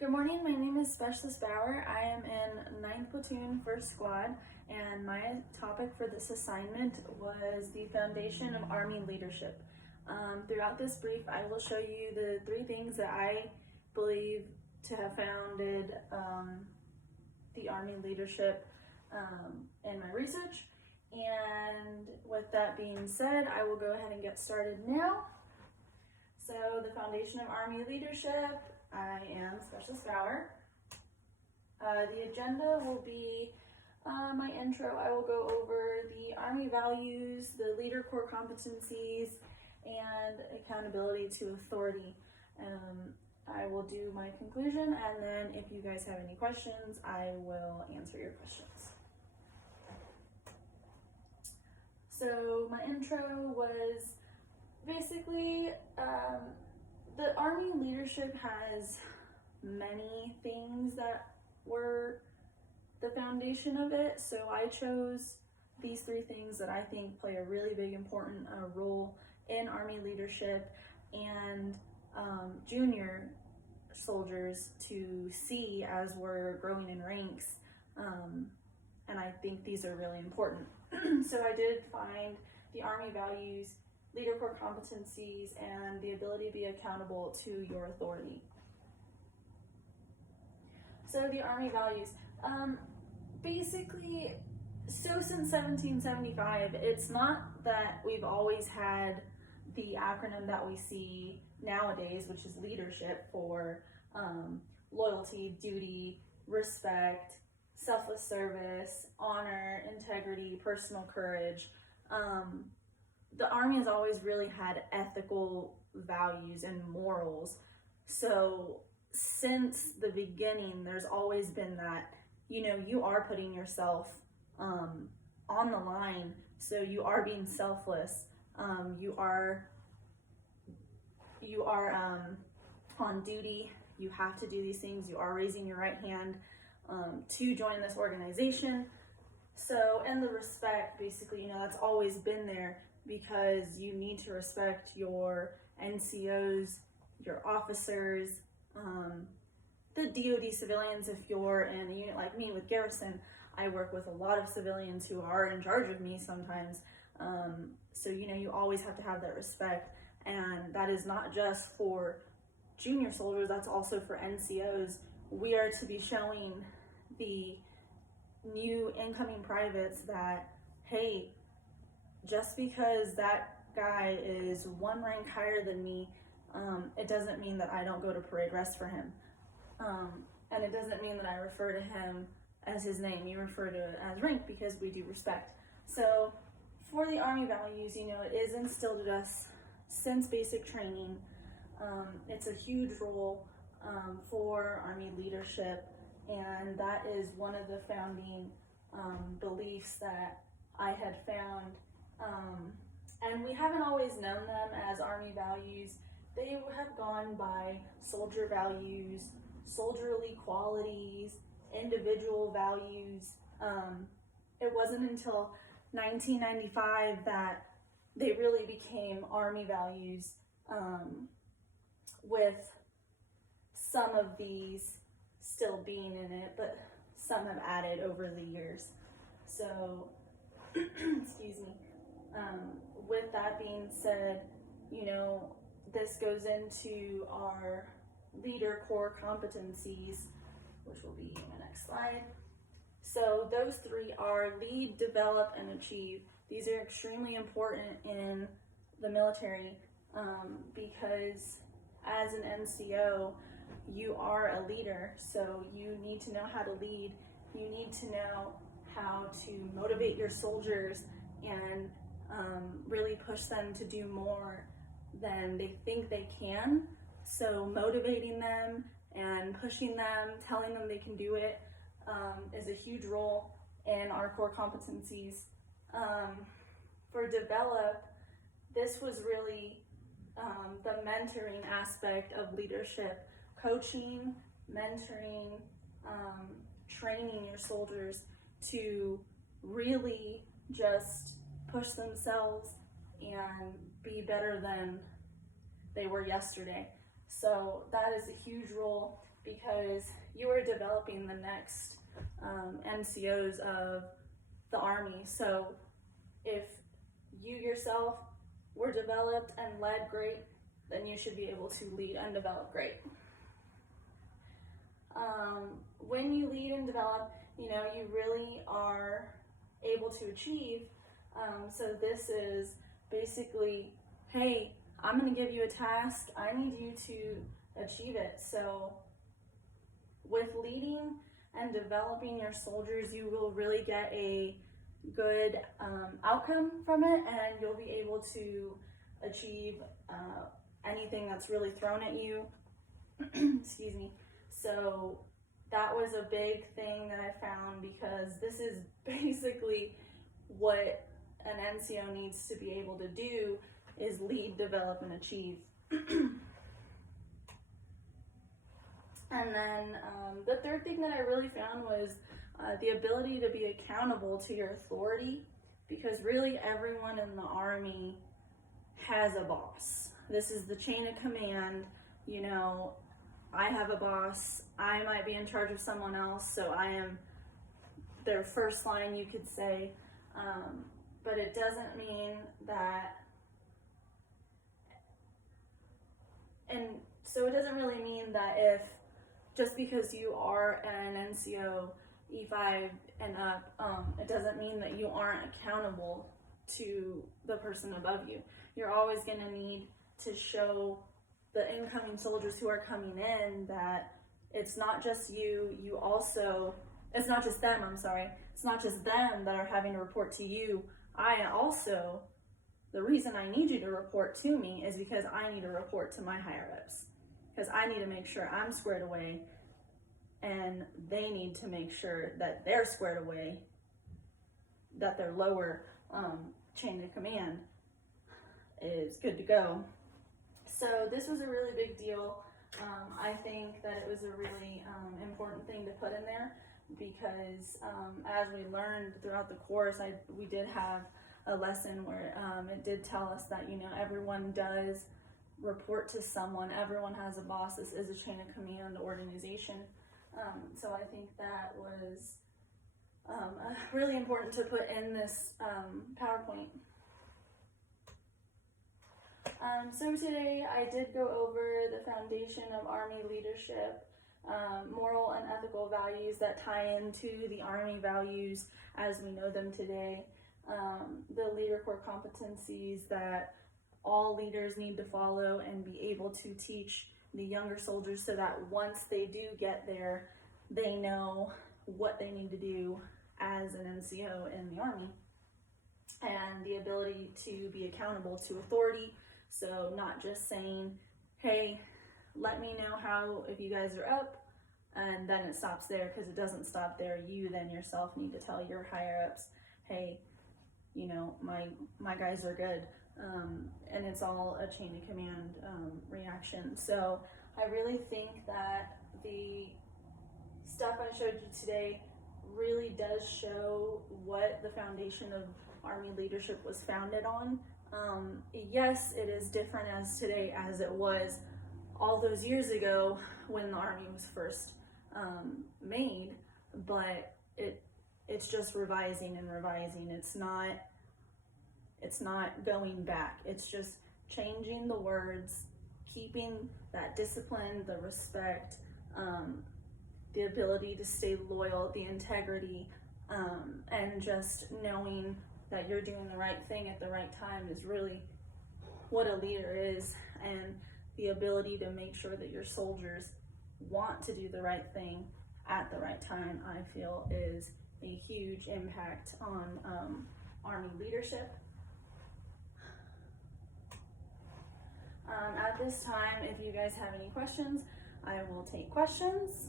Good morning, my name is Specialist Bauer. I am in 9th Platoon, 1st Squad, and my topic for this assignment was the foundation of Army leadership. Throughout this brief, I will show you the 3 things that I believe to have founded the Army leadership in my research. And with that being said, I will go ahead and get started now. So the foundation of Army leadership, I am Specialist Bauer. The agenda will be my intro. I will go over the Army values, the leader core competencies, and accountability to authority. I will do my conclusion, and then if you guys have any questions, I will answer your questions. So my intro was basically, the Army leadership has many things that were the foundation of it, so I chose these 3 things that I think play a really big important role in Army leadership and junior soldiers to see as we're growing in ranks, and I think these are really important. So I did find the Army values, leader core competencies, and the ability to be accountable to your authority. So the Army values, basically, so since 1775, it's not that we've always had the acronym that we see nowadays, which is leadership for loyalty, duty, respect, selfless service, honor, integrity, personal courage. The Army has always really had ethical values and morals. So since the beginning, there's always been that, you are putting yourself on the line. So you are being selfless. You are on duty. You have to do these things. You are raising your right hand to join this organization. So, and the respect, basically, that's always been there, because you need to respect your NCOs, your officers, the DoD civilians. If you're in a unit like me with Garrison, I work with a lot of civilians who are in charge of me sometimes. So, you always have to have that respect. And that is not just for junior soldiers, that's also for NCOs. We are to be showing the new incoming privates that, hey, just because that guy is 1 rank higher than me, it doesn't mean that I don't go to parade rest for him. And it doesn't mean that I refer to him as his name. You refer to it as rank, because we do respect. So for the Army values, it is instilled in us since basic training. It's a huge role for Army leadership, and that is one of the founding beliefs that I had found. And we haven't always known them as Army values. They have gone by soldier values, soldierly qualities, individual values. It wasn't until 1995 that they really became Army values, with some of these still being in it, but some have added over the years. So, excuse me. With that being said, this goes into our leader core competencies, which will be in the next slide. So those 3 are lead, develop, and achieve. These are extremely important in the military, because as an NCO, you are a leader, so you need to know how to lead. You need to know how to motivate your soldiers and really push them to do more than they think they can. So motivating them and pushing them, telling them they can do it, is a huge role in our core competencies. For develop, this was really the mentoring aspect of leadership, coaching, mentoring, training your soldiers to really just push themselves and be better than they were yesterday. So that is a huge role. because you are developing the next NCOs of the Army. So if you yourself were developed and led great, then you should be able to lead and develop great. When you lead and develop, you really are able to achieve. So this is basically, hey, I'm going to give you a task. I need you to achieve it. So with leading and developing your soldiers, you will really get a good outcome from it, and you'll be able to achieve anything that's really thrown at you. Excuse me. So that was a big thing that I found, because this is basically what an NCO needs to be able to do, is lead, develop, and achieve. And then the third thing that I really found was the ability to be accountable to your authority, because really everyone in the Army has a boss. This is the chain of command. I have a boss. I might be in charge of someone else, so I am their first line, you could say. But it doesn't mean that, and so it doesn't really mean that if just because you are an NCO E5 and up, it doesn't mean that you aren't accountable to the person above you. You're always going to need to show the incoming soldiers who are coming in that it's not just it's not just them, it's not just them that are having to report to you. The reason I need you to report to me is because I need to report to my higher ups, because I need to make sure I'm squared away, and they need to make sure that they're squared away, that their lower chain of command is good to go. So this was a really big deal. I think that it was a really important thing to put in there, because as we learned throughout the course, we did have a lesson where it did tell us that everyone does report to someone. Everyone has a boss. This is a chain of command organization. So I think that was really important to put in this PowerPoint. So today I did go over the foundation of Army leadership, moral and ethical values that tie into the Army values as we know them today, the leader core competencies that all leaders need to follow and be able to teach the younger soldiers, so that once they do get there, they know what they need to do as an NCO in the Army, and the ability to be accountable to authority. So not just saying, hey, let me know if you guys are up, and then it stops there, because it doesn't stop there. You then yourself need to tell your higher ups, hey, my guys are good. And it's all a chain of command reaction. So I really think that the stuff I showed you today really does show what the foundation of Army leadership was founded on. Yes, it is different as today as it was all those years ago when the Army was first made, but it's just revising and revising. It's not going back. It's just changing the words, keeping that discipline, the respect, the ability to stay loyal, the integrity, and just knowing that you're doing the right thing at the right time is really what a leader is. And the ability to make sure that your soldiers want to do the right thing at the right time, I feel, is a huge impact on Army leadership. At this time, if you guys have any questions, I will take questions.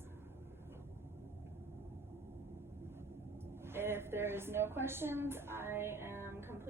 If there is no questions, I am complete.